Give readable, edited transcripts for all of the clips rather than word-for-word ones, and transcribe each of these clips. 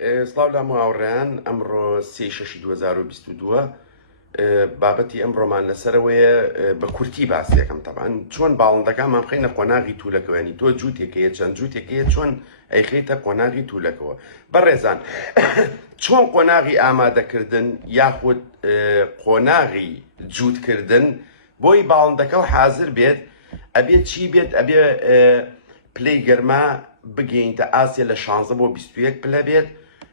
سڵاو لە هاوڕێیان ئەمڕۆ 3/6/2022 بابەتی ئەمڕۆمان لەسەرەوەیە بە کورتی باسیەکەم تەبان چۆن باڵندەکانمان بخەینە قۆناغی توولەکەوێنی تۆ جووتێکەیە چەند جووتێکەیە چۆن ئەیخێتە قۆناغی توولەکەوە بەڕێزان چۆن قۆناغی ئامادەکردن یاخود قۆناغی جووتکردن بۆی باڵندەکە و حازر بێت ئەبێت چی بێت ئەبێ پلەی گەرما بگەینتە ئاسێ لە 16 بۆ 21 پلە بێت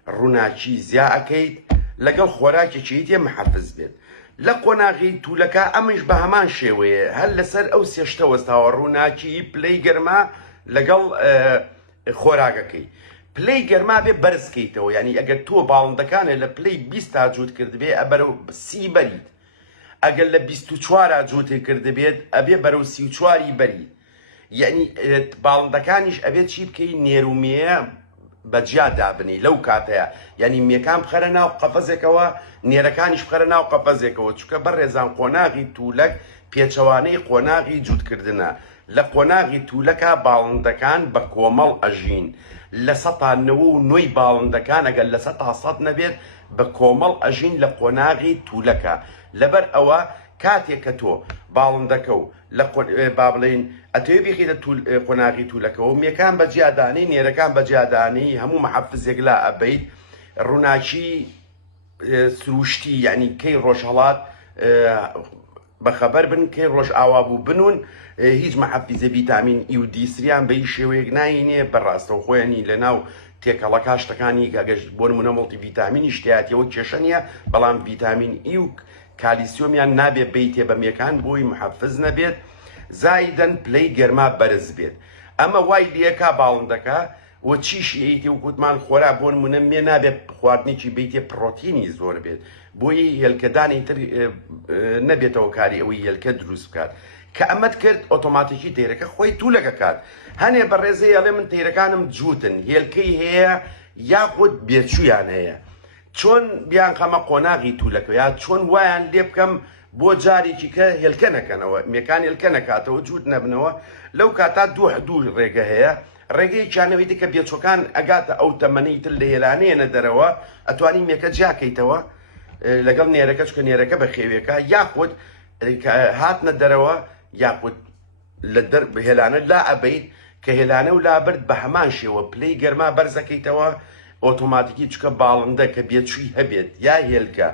ڕووناچی زیا ئەەکەیت لەگەڵ خۆراکێکی تێ محەفز بێت لە قۆناغی توولەکە ئەمش بە هەمان شێوەیە هەر لەسەر ئەو سێشتە وەستاوە ڕووناچی پلەی گەرما لەگەڵ خۆراکەکەی پلەی گەرما بێ بەرزکەیتەوە یعنی ئەگەر تۆ باڵندەکانە لە پلەی 20 تا جووت کرد بێ ئەبەرەو 30 بەریت ئەگەر لە 24 جووتێ کرد بێت ئەبێ بەرەو 34 بەریت یعنی باڵندەکانیش ئەبێت چی بکەی نێرومێە بەجیا دابنی لەو کاتەیە یعنی میەکان بخەرە ناو قەفەزێکەوە نێرەکانیش بخەرە ناو قەفەزێکەوە چونکە بەڕێزان قۆناغی توولەک پێچەوانەی قۆناغی جووتکردنە لە قۆناغی توولەکە باڵندەکان بە کۆمەڵ ئەژین لە 199 باڵندەکان ئەگەر لە 100 نەبێت بە کۆمەڵ ئەژین لە قۆناغی توولەکە لەبەر ئەوە کاتێک کە تۆ باڵندەکە و لە با بڵێن ئەتەوێ بێخیتە قۆناغی توولەکەەوە میەکان بەجیادانی نێرەکان بەجیادانی هەموو مەحەفزێک لا ئەبەیت ڕووناچی سروشتی یعنی کەی ڕۆژهەڵات بەخەبەر بن کەی ڕۆژ ئاوا بوو بنون هیچ مەحەفیزە ڤیتامین ئی و دیسریان بە هیچ شێوەیەک ناینێ بەڕاستەو خۆیانی لەناو تێکەڵەکە شتەکانی گەگەشت بۆ نمونە مڵتی ڤیتامینی شتیاتیەوە کێشە نیە بەڵام ڤیتامین ئی و کالیسیۆمیان نابێ بیتێ بە میەکان بۆی محەفز نەبێت زایدەن پلەی گەرما بەرز بێت ئەمە وای لێکا باڵندەکە و چیشیتی و گوتمان خۆرا بۆ نمونە مێ نابێت خواردنێکی بیتێ پرۆتینی زۆر بێت بۆی هێلکەدانی تر نەبێتەوە کاری ئەوەی هێلکە دروست بکات کە ئەمەت کرد ئۆتۆماتیکی تێرەکە خۆی توولەکە کات هەنێ بەڕێزەی ئەڵێ من تێرەکانم جووتن هێلکەی هەیە یاخود بێچوویان هەیە چۆن بیان خەمە قۆناغی توولەکە یا چۆن وایان لێ بکەم بۆ جارێکی کە هێلکە نەکەنەوە میەکان هێلکە نەکاتەوە جووت نەبنەوە لەو کاتا دوو ڕێگە هەیە ڕێگەی جانەوەی دیکە بێچۆکان ئەگاتە ئەو تەمەنەی تر لە هێلانەیەنە دەرەوە ئەتوانی میەکە جاکەیتەوە لەگەڵ نێرەکە چکە نێرەکە بە خێوێکە یاخود هاتنە دەرەوە یاخود لە هێلانە لا ئەبەیت کە هێلانە و لابرد بە هەمان شێوە پلەی گەرما بەرزەکەیتەوە ئۆتۆماتیکی چکە باڵندە کە بێچووی هەبێت یا هێلکە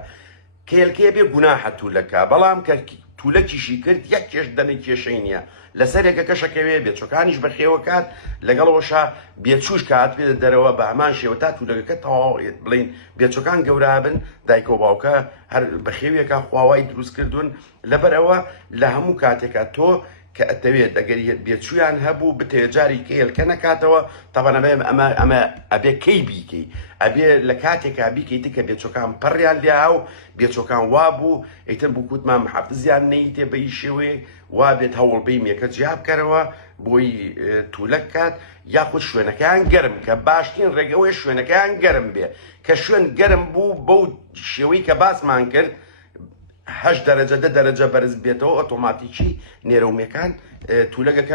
کە هێلکەیە بێ گوناحە توولەکە بەڵام کە توولەکیشی کرد یەک کێش دەنەی کێشەی نییە لەسەرێکە کەشەکەوێ بێچۆکانیش بەخێوە کات لەگەڵەوەشا بێچوش کات پێ دەرەوە بە هەمان شێوە تا توولەکە تەواو بڵین بێچۆکان گەورابن دایک و باوکە هەر بەخێوێکە خواوای دروست کردوون لەبەرەوە لە هەموو کاتێکە تۆ کە ئەتەوێت ئەگەر بێچویان هەبوو بتێجاری کە هێلکە نەکاتەوە تەبەنەبێ ئەمە ئەبێ کەی بیکەی ئەبێ لە کاتێکا بیکەیت کە بێچۆکان پەڕیان لیا و بێچۆکان وابوو ئەیتر بووکوتمان محەفزیان نەیتێ بە هیچ شێوەیە وا بێت هەوڵبەی میەکە جیا بکەرەوە بۆی توولەک کات یاخود شوێنەکەیان گەرم کە باشترین ڕێگەوەی شوێنەکەیان گەرم بێ کە شوێن گەرم بوو بەو شێوەی کە باسمان کرد 8 دەرەجە 10 دەرەجە بەرز بێتەوە ئۆتۆماتیکی نێرەومەکان توولەکەکە